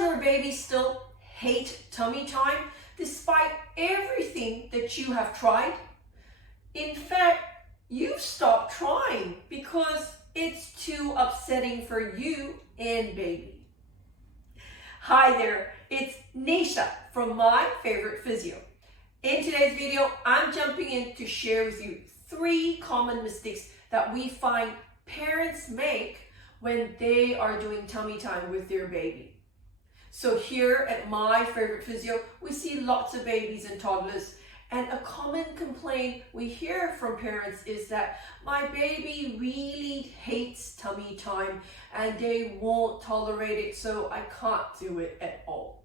Does your baby still hate tummy time despite everything that you have tried? In fact, you've stopped trying because it's too upsetting for you and baby. Hi there, it's Neesha from My Favorite Physio. In today's video, I'm jumping in to share with you 3 common mistakes that we find parents make when they are doing tummy time with their baby. So here at My Favorite Physio, we see lots of babies and toddlers, and a common complaint we hear from parents is that my baby really hates tummy time and they won't tolerate it, so I can't do it at all.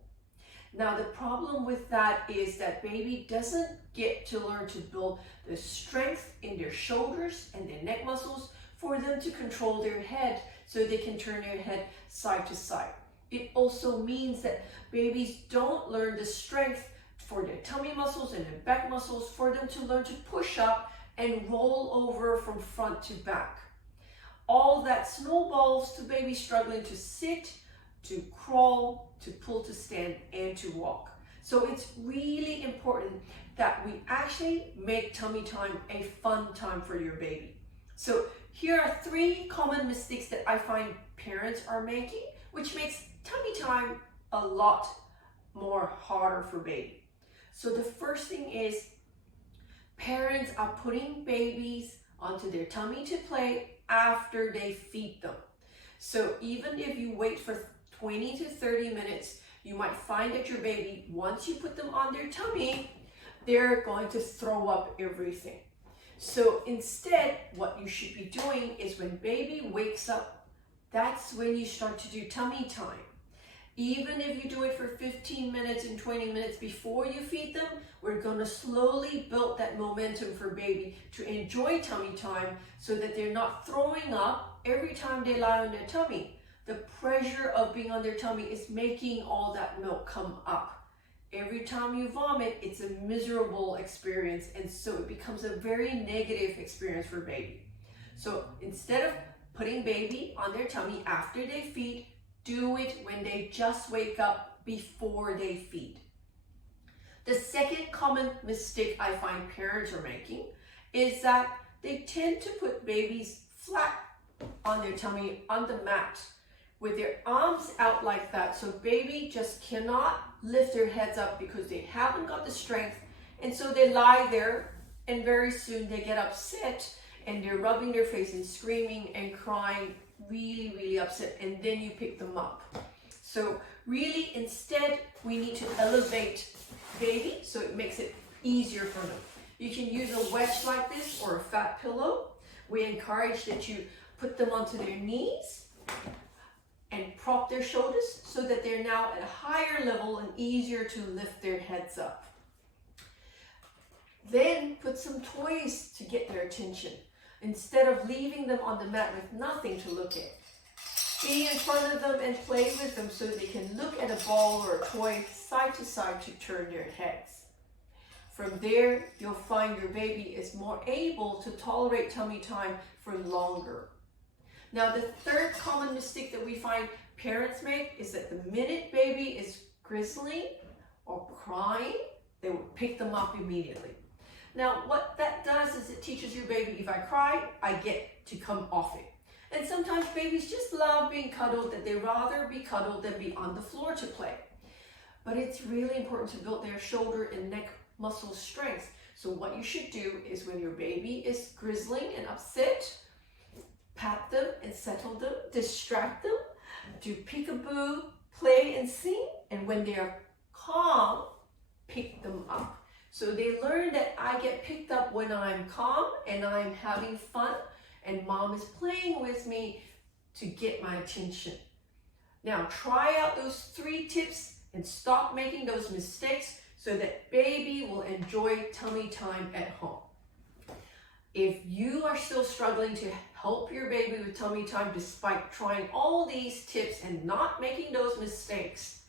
Now the problem with that is that baby doesn't get to learn to build the strength in their shoulders and their neck muscles for them to control their head so they can turn their head side to side. It also means that babies don't learn the strength for their tummy muscles and their back muscles for them to learn to push up and roll over from front to back. All that snowballs to baby struggling to sit, to crawl, to pull to stand, and to walk. So it's really important that we actually make tummy time a fun time for your baby. So here are 3 common mistakes that I find parents are making, which makes tummy time a lot more harder for baby. So the first thing is parents are putting babies onto their tummy to play after they feed them. So even if you wait for 20 to 30 minutes, you might find that your baby, once you put them on their tummy, they're going to throw up everything. So instead, what you should be doing is when baby wakes up, that's when you start to do tummy time. Even if you do it for 15 minutes and 20 minutes before you feed them, we're going to slowly build that momentum for baby to enjoy tummy time so that they're not throwing up every time they lie on their tummy. The pressure of being on their tummy is making all that milk come up. Every time you vomit, it's a miserable experience, and so it becomes a very negative experience for baby. So instead of putting baby on their tummy after they feed, do it when they just wake up before they feed. The second common mistake I find parents are making is that they tend to put babies flat on their tummy on the mat with their arms out like that, so baby just cannot lift their heads up because they haven't got the strength, and so they lie there and very soon they get upset and they're rubbing their face and screaming and crying, really upset, and then you pick them up. So really instead we need to elevate baby so it makes it easier for them. You can use a wedge like this or a fat pillow. We encourage that you put them onto their knees and prop their shoulders so that they're now at a higher level and easier to lift their heads up. Then put some toys to get their attention instead of leaving them on the mat with nothing to look at. Be in front of them and play with them so they can look at a ball or a toy side to side to turn their heads. From there, you'll find your baby is more able to tolerate tummy time for longer. Now, the third common mistake that we find parents make is that the minute baby is grizzling or crying, they will pick them up immediately. Now, what that does is it teaches your baby, if I cry, I get to come off it. And sometimes babies just love being cuddled, that they rather be cuddled than be on the floor to play. But it's really important to build their shoulder and neck muscle strength. So what you should do is when your baby is grizzling and upset, pat them and settle them, distract them, do peekaboo, play and sing, and when they are calm, pick them up. So they learn that I get picked up when I'm calm and I'm having fun and mom is playing with me to get my attention. Now try out those 3 tips and stop making those mistakes so that baby will enjoy tummy time at home. If you are still struggling to help your baby with tummy time despite trying all these tips and not making those mistakes,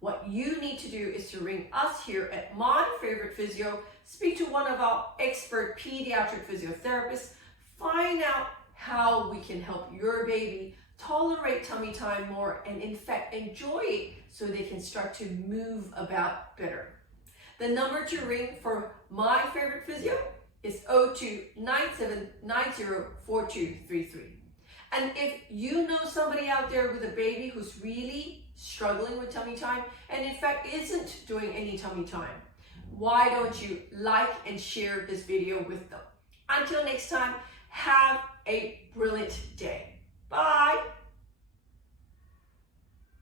what you need to do is to ring us here at My Favorite Physio, speak to one of our expert pediatric physiotherapists, find out how we can help your baby tolerate tummy time more and in fact enjoy it so they can start to move about better. The number to ring for My Favorite Physio is 02-9790-4233. And if you know somebody out there with a baby who's really struggling with tummy time and in fact isn't doing any tummy time, why don't you like and share this video with them? Until next time, have a brilliant day. Bye.